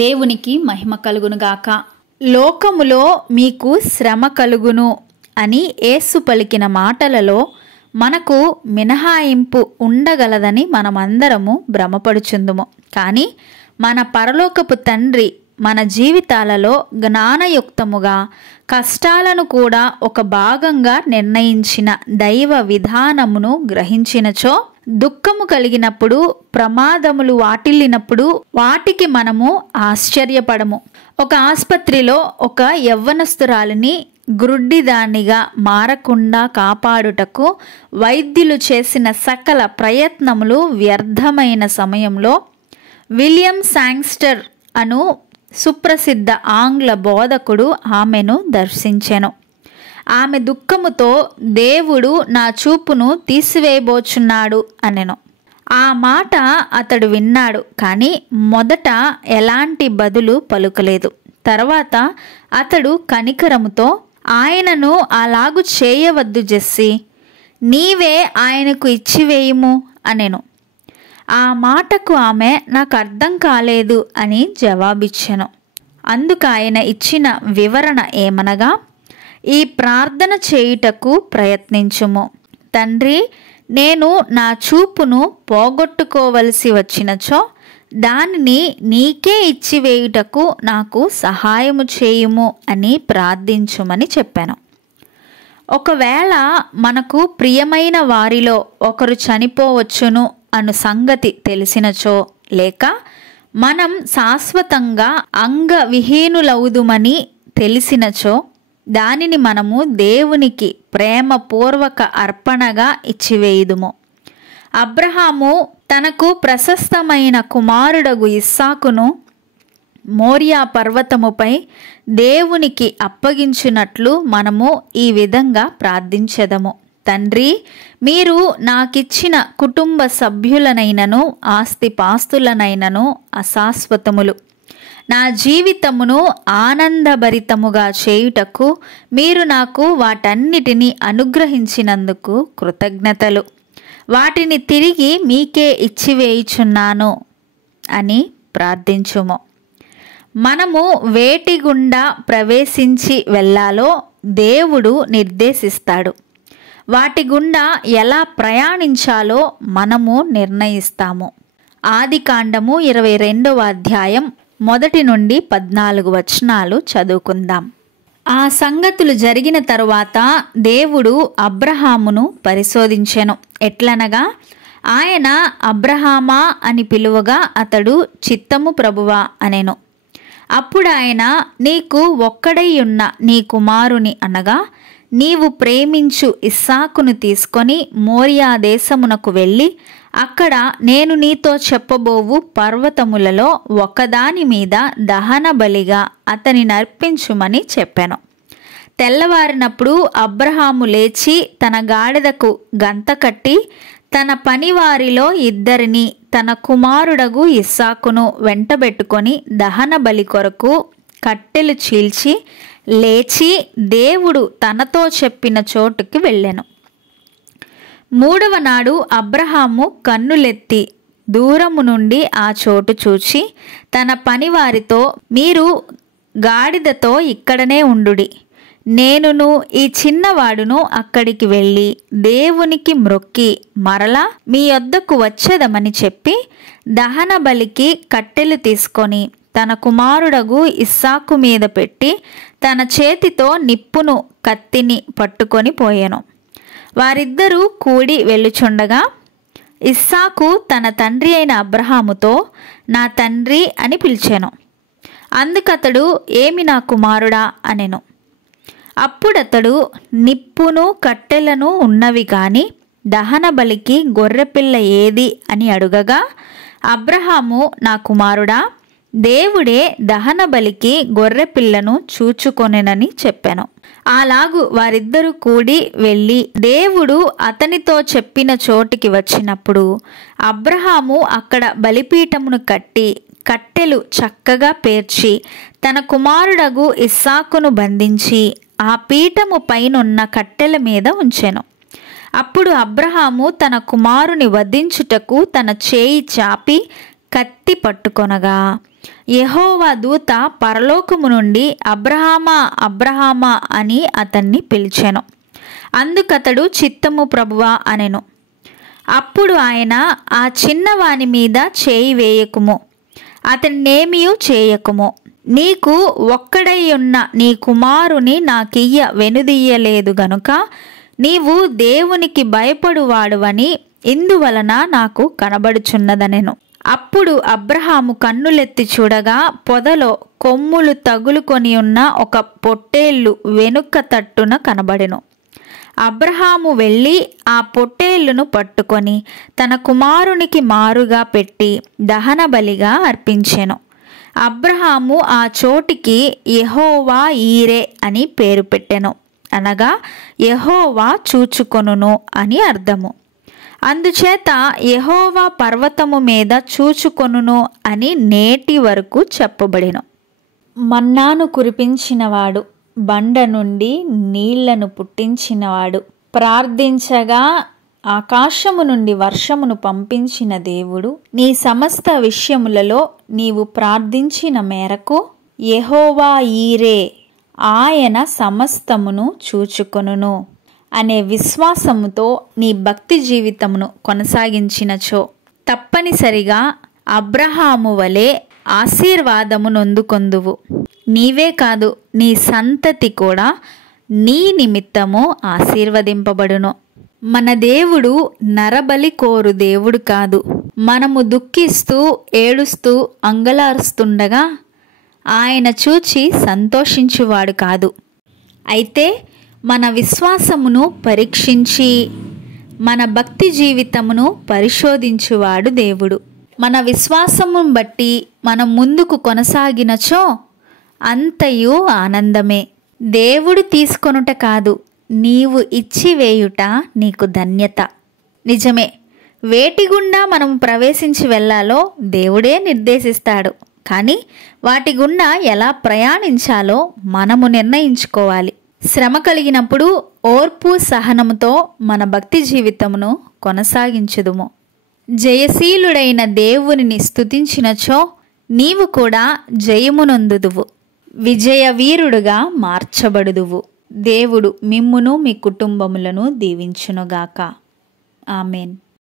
దేవునికి మహిమ కలుగునుగాక. లోకములో మీకు శ్రమ కలుగును అని యేసు పలికిన మాటలలో మనకు మినహాయింపు ఉండగలదని మనమందరము భ్రమపడుచుందుము. కానీ మన పరలోకపు తండ్రి మన జీవితాలలో జ్ఞానయుక్తముగా కష్టాలను కూడా ఒక భాగంగా నిర్ణయించిన దైవ విధానమును గ్రహించినచో, దుఃఖము కలిగినప్పుడు, ప్రమాదములు వాటిల్లినప్పుడు వాటికి మనము ఆశ్చర్యపడము. ఒక ఆసుపత్రిలో ఒక యవ్వనస్తురాలిని గ్రుడ్డిదానిగా మారకుండా కాపాడుటకు వైద్యులు చేసిన సకల ప్రయత్నములు వ్యర్థమైన సమయంలో విలియం శాంగ్స్టర్ అను సుప్రసిద్ధ ఆంగ్ల బోధకుడు ఆమెను దర్శించెను. ఆమె దుఃఖముతో, దేవుడు నా చూపును తీసివేయబోచున్నాడు అనెను. ఆ మాట అతడు విన్నాడు, కానీ మొదట ఎలాంటి బదులు పలుకలేదు. తర్వాత అతడు కనికరముతో, ఆయనను అలాగు చేయవద్దు జెస్సీ, నీవే ఆయనకు ఇచ్చివేయుము అనెను. ఆ మాటకు ఆమె నాకు అర్థం కాలేదు అని జవాబిచ్చెను. అందుకు ఆయన ఇచ్చిన వివరణ ఏమనగా, ఈ ప్రార్థన చేయుటకు ప్రయత్నించుము. తండ్రి, నేను నా చూపును పోగొట్టుకోవలసి వచ్చినచో దానిని నీకే ఇచ్చివేయుటకు నాకు సహాయము చేయుము అని ప్రార్థించుమని చెప్పాను. ఒకవేళ మనకు ప్రియమైన వారిలో ఒకరు చనిపోవచ్చును అను సంగతి తెలిసినచో, లేక మనం శాశ్వతంగా అంగవిహీనులవుదుమని తెలిసినచో, దానిని మనము దేవునికి ప్రేమపూర్వక అర్పణగా ఇచ్చివేయుదుము. అబ్రహాము తనకు ప్రశస్తమైన కుమారుడగు ఇస్సాకును మోరియా పర్వతముపై దేవునికి అప్పగించినట్లు మనము ఈ విధంగా ప్రార్థించెదము. తండ్రి, మీరు నాకిచ్చిన కుటుంబ సభ్యులనైనను ఆస్తిపాస్తులనైనను అశాశ్వతములు. నా జీవితమును ఆనందభరితముగా చేయుటకు మీరు నాకు వాటన్నిటినీ అనుగ్రహించినందుకు కృతజ్ఞతలు. వాటిని తిరిగి మీకే ఇచ్చివేయుచున్నాను అని ప్రార్థించుము. మనము వేటి గుండా ప్రవేశించి వెళ్ళాలో దేవుడు నిర్దేశిస్తాడు. వాటి గుండా ఎలా ప్రయాణించాలో మనము నిర్ణయిస్తాము. ఆదికాండము 22వ అధ్యాయం 1 నుండి 14 వచనాలు చదువుకుందాం. ఆ సంగతులు జరిగిన తరువాత దేవుడు అబ్రహామును పరిశోధించెను. ఎట్లనగా, ఆయన అబ్రహామా అని పిలువగా అతడు చిత్తము ప్రభువా అనెను. అప్పుడు ఆయన, నీకు ఒక్కడై ఉన్న నీ కుమారుని అనగా నీవు ప్రేమించు ఇస్సాకును తీసుకొని మోరియా దేశమునకు వెళ్ళి అక్కడ నేను నీతో చెప్పబోవు పర్వతములలో ఒకదాని మీద దహన బలిగా అతని నర్పించుమని చెప్పాను. తెల్లవారినప్పుడు అబ్రహాము లేచి తన గాడిదకు గంత కట్టి తన పనివారిలో 2 తన కుమారుడగు ఇస్సాకును వెంటబెట్టుకొని దహన బలి కొరకు కట్టెలు చీల్చి లేచి దేవుడు తనతో చెప్పిన చోటుకి వెళ్ళెను. 3వ నాడు అబ్రహాము కన్నులెత్తి దూరము నుండి ఆ చోటు చూచి తన పనివారితో, మీరు గాడిదతో ఇక్కడనే ఉండుడి, నేనును ఈ చిన్నవాడును అక్కడికి వెళ్ళి దేవునికి మ్రొక్కి మరలా మీ యొద్దకు వచ్చేదమని చెప్పి దహన బలికి కట్టెలు తీసుకొని తన కుమారుడగు ఇస్సాకు మీద పెట్టి తన చేతితో నిప్పును కత్తిని పట్టుకొని పోయెను. వారిద్దరూ కూడి వెళ్ళుచుండగా ఇస్సాకు తన తండ్రి అయిన అబ్రహాముతో, నా తండ్రి అని పిలిచెను. అందుకతడు, ఏమి నా కుమారుడా అనెను. అప్పుడతడు, నిప్పును కట్టెలను ఉన్నవి కాని దహన బలికి గొర్రెపిల్ల ఏది అని అడుగగా, అబ్రహాము, నా కుమారుడా, దేవుడే దహన బలికి గొర్రెపిల్లను చూచుకొనెనని చెప్పాను. అలాగు వారిద్దరూ కూడి వెళ్ళి దేవుడు అతనితో చెప్పిన చోటికి వచ్చినప్పుడు అబ్రహాము అక్కడ బలిపీఠమును కట్టి కట్టెలు చక్కగా పేర్చి తన కుమారుడగు ఇస్సాకును బంధించి ఆ పీఠము పైనున్న కట్టెల మీద ఉంచెను. అప్పుడు అబ్రహాము తన కుమారుని వధించుటకు తన చేయి చాపి కత్తి పట్టుకొనగా యెహోవా దూత పరలోకము నుండి అబ్రహామా అబ్రహామా అని అతన్ని పిలిచెను. అందుకతడు చిత్తము ప్రభువా అనెను. అప్పుడు ఆయన, ఆ చిన్నవాని మీద చేయి వేయకుము, అతన్నేమియూ చేయకుము. నీకు ఒక్కడై ఉన్న నీ కుమారుని నాకియ్య వెనుదీయలేదు గనుక నీవు దేవునికి భయపడువాడువని ఇందువలన నాకు కనబడుచున్నదనెను. అప్పుడు అబ్రహాము కన్నులెత్తి చూడగా పొదలో కొమ్ములు తగులుకొని ఉన్న ఒక పొట్టేళ్ళు వెనుక తట్టున కనబడెను. అబ్రహాము వెళ్ళి ఆ పొట్టేళ్లును పట్టుకొని తన కుమారునికి మారుగా పెట్టి దహన బలిగా అర్పించెను. అబ్రహాము ఆ చోటికి యెహోవా ఈరే అని పేరు పెట్టెను, అనగా యెహోవా చూచుకొనును అని అర్థము. అందుచేత యెహోవా పర్వతము మీద చూచుకొనును అని నేటి వరకు చెప్పబడెను. మన్నాను కురిపించినవాడు, బండ నుండి నీళ్లను పుట్టించినవాడు, ప్రార్థించగా ఆకాశము నుండి వర్షమును పంపించిన దేవుడు, నీ సమస్త విషయములలో నీవు ప్రార్థించిన మేరకు యెహోవా ఈరే, ఆయన సమస్తమును చూచుకొనును అనే విశ్వాసముతో నీ భక్తి జీవితమును కొనసాగించినచో తప్పనిసరిగా అబ్రహాము వలె ఆశీర్వాదము నొందుకొందువు. నీవే కాదు, నీ సంతతి కూడా నీ నిమిత్తము ఆశీర్వదింపబడును. మన దేవుడు నరబలి కోరు దేవుడు కాదు. మనము దుఃఖిస్తూ ఏడుస్తూ అంగలారుస్తుండగా ఆయన చూచి సంతోషించువాడు కాదు. అయితే మన విశ్వాసమును పరీక్షించి మన భక్తి జీవితమును పరిశోధించువాడు దేవుడు. మన విశ్వాసమును బట్టి మనం ముందుకు కొనసాగినచో అంతయు ఆనందమే. దేవుడు తీసుకొనుట కాదు, నీవు ఇచ్చివేయుట నీకు ధన్యత. నిజమే, వేటి గుండా మనం ప్రవేశించి వెళ్ళాలో దేవుడే నిర్దేశిస్తాడు. కానీ వాటి గుండా ఎలా ప్రయాణించాలో మనము నిర్ణయించుకోవాలి. శ్రమ కలిగినప్పుడు ఓర్పు సహనముతో మన భక్తి జీవితమును కొనసాగించుదుము. జయశీలుడైన దేవునిని స్తుతించినచో నీవు కూడా జయమునొందుదువు, విజయ వీరుడుగా మార్చబడుదువు. దేవుడు మిమ్మును మీ కుటుంబములను దీవించునుగాక. ఆమెన్.